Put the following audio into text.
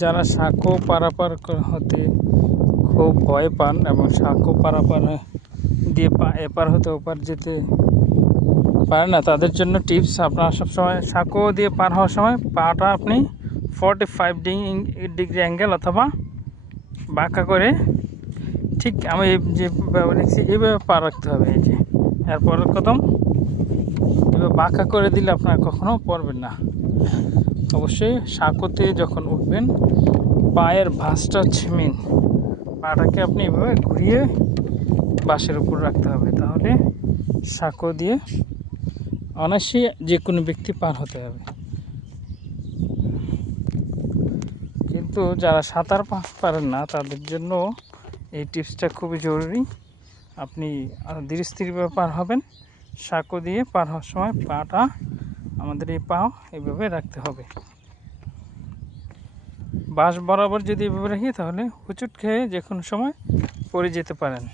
যারা সাঁকো পারাপার হতে খুব ভয় পান এবং সাঁকো পারাপার দিয়ে এপার হতে ওপার যেতে পারে না, তাদের জন্য টিপস, আপনারা সবসময় সাঁকো দিয়ে পার হওয়ার সময় পাটা আপনি 45 ডিগ্রি অ্যাঙ্গেল অথবা বাঁকা করে, ঠিক আমি যেভাবে দেখছি এইভাবে পা রাখতে হবে। এই যে এরপরের কদম এভাবে বাঁকা করে দিলে আপনার কখনো পড়বেন না। অবশ্যই সাঁকোতে যখন উঠবেন পায়ের ভাঁজটা হচ্ছে মেন, পাটাকে আপনি এভাবে ঘুরিয়ে বাঁশের উপর রাখতে হবে, তাহলে সাঁকো দিয়ে অনায়াসে যে কোনো ব্যক্তি পার হতে হবে। কিন্তু যারা সাঁতার পারেন না তাদের জন্য এই টিপসটা খুবই জরুরি। আপনি ধীরে স্থিরভাবে পার হবেন, সাঁকো দিয়ে পার হওয়ার সময় পাটা আমাদের এই পা এইভাবে রাখতে হবে। বাঁশ বরাবর যদি এভাবে রাখি তাহলে হুচুট খেয়ে যে কোনো সময় পড়ে যেতে পারেন।